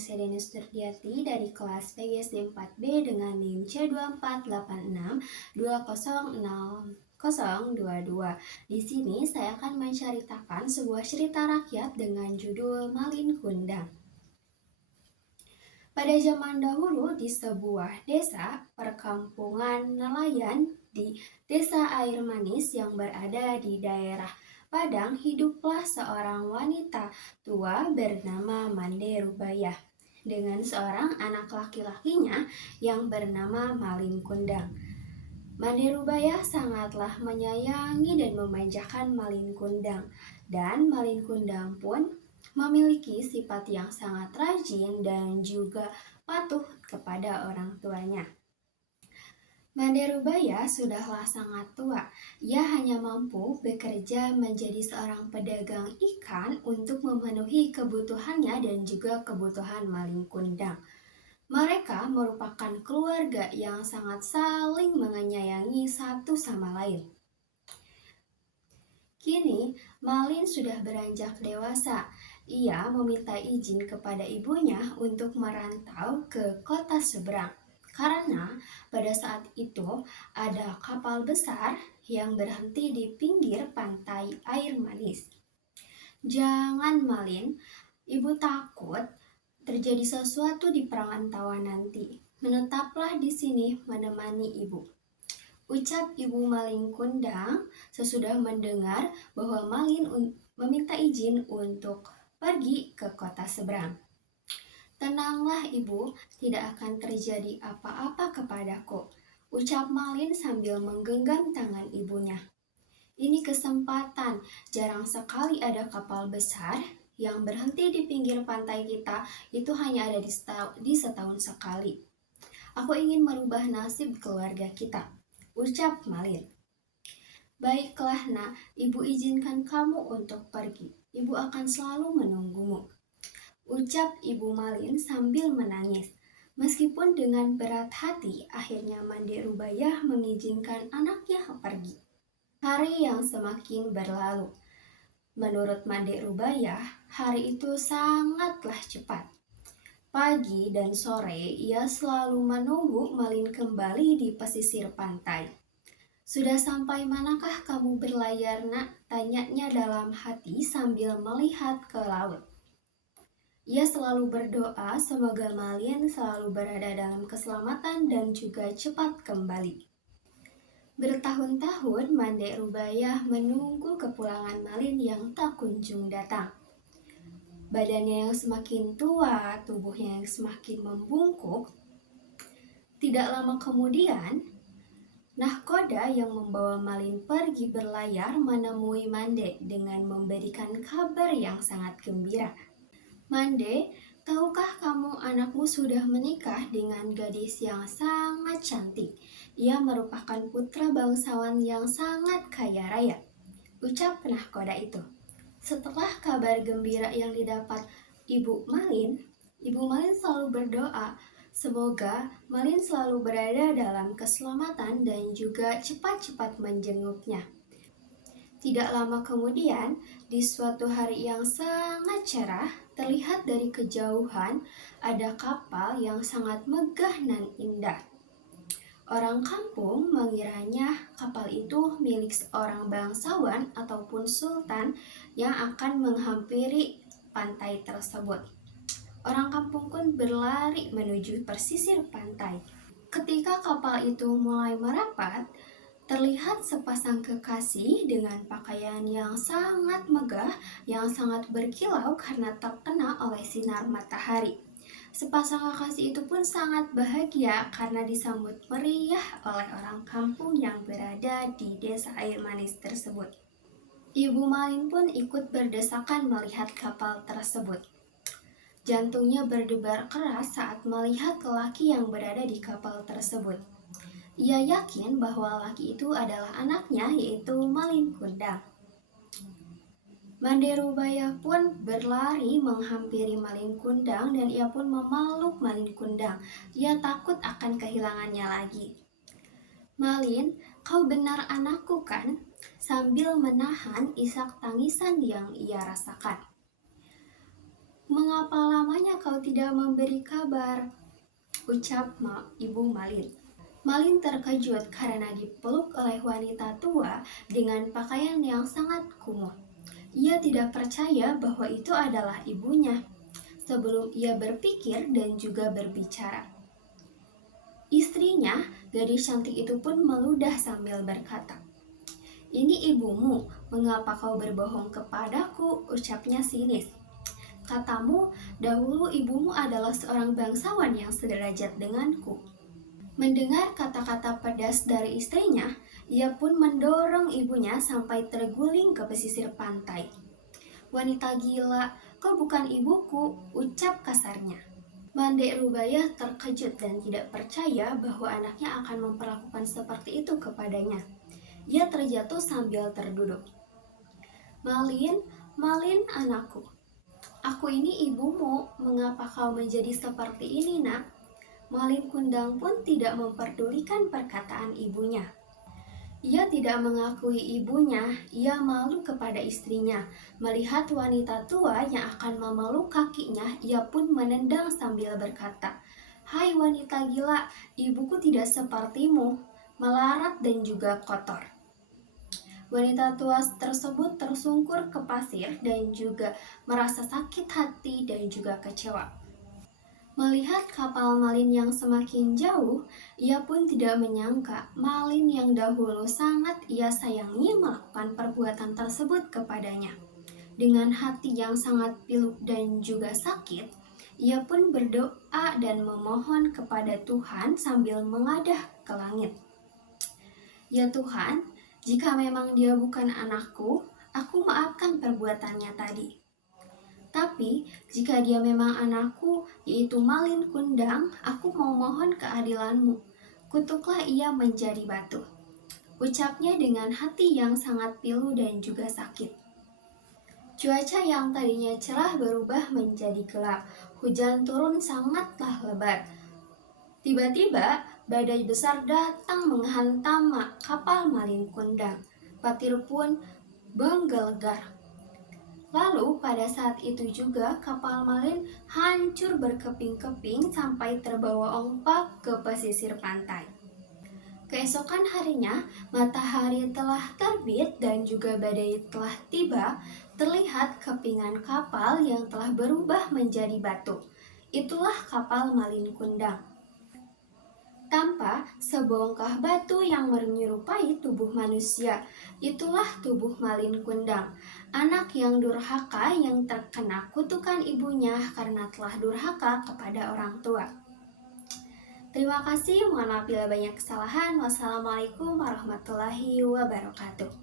saya Denis Turdiati dari kelas PGSD 4B dengan NIM C2486200022. Di sini saya akan menceritakan sebuah cerita rakyat dengan judul Malin Kundang. Pada zaman dahulu di sebuah desa perkampungan nelayan di Desa Air Manis yang berada di daerah Padang, hiduplah seorang wanita tua bernama Mande Rubayah dengan seorang anak laki-lakinya yang bernama Malin Kundang. Mande Rubayah sangatlah menyayangi dan memanjakan Malin Kundang, dan Malin Kundang pun memiliki sifat yang sangat rajin dan juga patuh kepada orang tuanya. Mande Rubayah sudahlah sangat tua. Ia hanya mampu bekerja menjadi seorang pedagang ikan untuk memenuhi kebutuhannya dan juga kebutuhan Malin Kundang. Mereka merupakan keluarga yang sangat saling menyayangi satu sama lain. Kini, Malin sudah beranjak dewasa. Ia meminta izin kepada ibunya untuk merantau ke kota seberang. Karena pada saat itu ada kapal besar yang berhenti di pinggir pantai Air Manis. Jangan Malin, ibu takut terjadi sesuatu di perantauan nanti. Menetaplah di sini menemani ibu, ucap Ibu Malin Kundang sesudah mendengar bahwa Malin meminta izin untuk pergi ke kota seberang. Tenanglah ibu, tidak akan terjadi apa-apa kepadaku, ucap Malin sambil menggenggam tangan ibunya. Ini kesempatan, jarang sekali ada kapal besar yang berhenti di pinggir pantai kita, itu hanya ada di setahun sekali. Aku ingin merubah nasib keluarga kita, ucap Malin. Baiklah nak, ibu izinkan kamu untuk pergi. Ibu akan selalu menunggumu, ucap Ibu Malin sambil menangis. Meskipun dengan berat hati, akhirnya Mande Rubayah mengizinkan anaknya pergi. Hari yang semakin berlalu. Menurut Mande Rubayah, hari itu sangatlah cepat. Pagi dan sore, ia selalu menunggu Malin kembali di pesisir pantai. Sudah sampai manakah kamu berlayar, nak? Tanyanya dalam hati sambil melihat ke laut. Ia selalu berdoa semoga Malin selalu berada dalam keselamatan dan juga cepat kembali. Bertahun-tahun Mande Rubayah menunggu kepulangan Malin yang tak kunjung datang. Badannya yang semakin tua, tubuhnya yang semakin membungkuk. Tidak lama kemudian, nahkoda yang membawa Malin pergi berlayar menemui Mande dengan memberikan kabar yang sangat gembira. Mande, tahukah kamu anakmu sudah menikah dengan gadis yang sangat cantik? Ia merupakan putra bangsawan yang sangat kaya raya, ucap nahkoda itu. Setelah kabar gembira yang didapat Ibu Malin selalu berdoa, semoga Malin selalu berada dalam keselamatan dan juga cepat-cepat menjenguknya. Tidak lama kemudian, di suatu hari yang sangat cerah, terlihat dari kejauhan ada kapal yang sangat megah dan indah. Orang kampung mengiranya kapal itu milik seorang bangsawan ataupun sultan yang akan menghampiri pantai tersebut. Orang kampung pun berlari menuju pesisir pantai. Ketika kapal itu mulai merapat, terlihat sepasang kekasih dengan pakaian yang sangat megah, yang sangat berkilau karena terkena oleh sinar matahari. Sepasang kekasih itu pun sangat bahagia karena disambut meriah oleh orang kampung yang berada di Desa Air Manis tersebut. Ibu Malin pun ikut berdesakan melihat kapal tersebut. Jantungnya berdebar keras saat melihat lelaki yang berada di kapal tersebut. Ia yakin bahwa laki itu adalah anaknya, yaitu Malin Kundang. Mande Rubayah pun berlari menghampiri Malin Kundang dan ia pun memeluk Malin Kundang. Ia takut akan kehilangannya lagi. Malin, kau benar anakku kan? Sambil menahan isak tangisan yang ia rasakan. Mengapa lamanya kau tidak memberi kabar? Ucap Ibu Malin. Malin terkejut karena dipeluk oleh wanita tua dengan pakaian yang sangat kumuh. Ia tidak percaya bahwa itu adalah ibunya. Sebelum ia berpikir dan juga berbicara, istrinya, gadis cantik itu pun meludah sambil berkata, "Ini ibumu, mengapa kau berbohong kepadaku?" ucapnya sinis. "Katamu, dahulu ibumu adalah seorang bangsawan yang sederajat denganku." Mendengar kata-kata pedas dari istrinya, ia pun mendorong ibunya sampai terguling ke pesisir pantai. "Wanita gila, kau bukan ibuku," ucap kasarnya. Mandek Rubaiyah terkejut dan tidak percaya bahwa anaknya akan memperlakukan seperti itu kepadanya. Ia terjatuh sambil terduduk. "Malin, Malin anakku, aku ini ibumu, mengapa kau menjadi seperti ini, nak?" Malin Kundang pun tidak memperdulikan perkataan ibunya. Ia tidak mengakui ibunya, ia malu kepada istrinya. Melihat wanita tua yang akan memeluk kakinya, ia pun menendang sambil berkata, "Hai wanita gila, ibuku tidak sepertimu, melarat dan juga kotor." Wanita tua tersebut tersungkur ke pasir dan juga merasa sakit hati dan juga kecewa. Melihat kapal Malin yang semakin jauh, ia pun tidak menyangka Malin yang dahulu sangat ia sayangi melakukan perbuatan tersebut kepadanya. Dengan hati yang sangat pilu dan juga sakit, ia pun berdoa dan memohon kepada Tuhan sambil mengadah ke langit. "Ya Tuhan, jika memang dia bukan anakku, aku maafkan perbuatannya tadi. Tapi, jika dia memang anakku, yaitu Malin Kundang, aku mau mohon keadilanmu. Kutuklah ia menjadi batu." Ucapnya dengan hati yang sangat pilu dan juga sakit. Cuaca yang tadinya cerah berubah menjadi gelap. Hujan turun sangatlah lebat. Tiba-tiba, badai besar datang menghantam kapal Malin Kundang. Petir pun menggelegar. Lalu pada saat itu juga kapal Malin hancur berkeping-keping sampai terbawa ombak ke pesisir pantai. Keesokan harinya, matahari telah terbit dan juga badai telah tiba. Terlihat kepingan kapal yang telah berubah menjadi batu. Itulah kapal Malin Kundang. Tanpa sebongkah batu yang menyerupai tubuh manusia, itulah tubuh Malin Kundang, anak yang durhaka yang terkena kutukan ibunya karena telah durhaka kepada orang tua. Terima kasih, mohon maaf bila banyak kesalahan. Wassalamualaikum warahmatullahi wabarakatuh.